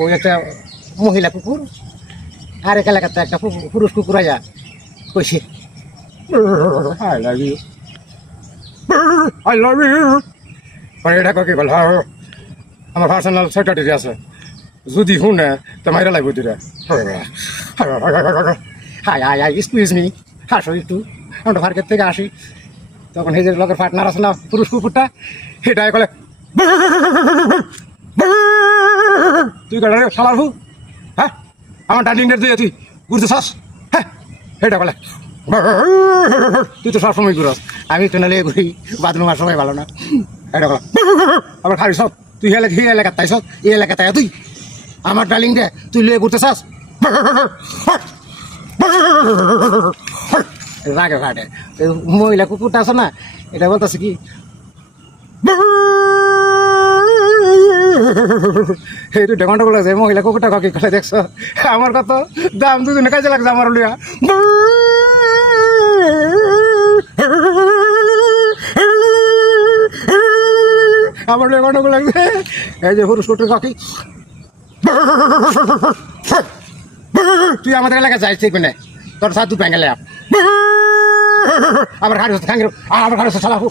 ওই একটা মহিলা কুকুর আর এক এলাকাতে একটা পুরুষ কুকুর আয়া কইছে I love you I love you এটা কি বল আমার পার্সোনাল সেক্রেটারি আছে যদি শুনে তো মাইরা লাগবে দুটা high high high excuse me হাসো একটু আমরা মার্কেট থেকে আসি তখন এই যে লোকের পার্টনার আছে না পুরুষ কুকুরটা সেটাই বলে তুই কলে সালার হু হ্যাঁ আমার ডাইনিং ডেট দিয়ে তুই ঘুরতে চাস হ্যাঁ এটা বলে তুই তো সবসময় ঘুরস আমি তো নালে ঘুরি বাথরুম আর সময় ভালো না এটা বলে আবার খাবি সব তুই এই এলাকার তাই সব এই এলাকা তাই তুই আমার ডার্লিং দে তুই লিয়ে ঘুরতে চাস রাগে ফাটে মহিলা কুকুরটা আছে না এটা বলতেছে কি এই তুই ঢেকনটা বলে যে মহিলা কুকুরটা কাকি করে দেখছো আমার কত দাম দুজনে কাজে লাগছে আমার লিয়া আমার ঢেকনটা লাগছে এই যে পুরুষ কুকুর কাকি তুই আমাদের এলাকায় যাইছিস ঠিক মানে তোর সাথে তুই প্যাঙ্গেলে আবার খাড়ি খাঙ্গের আবার খাড়ি চালাবো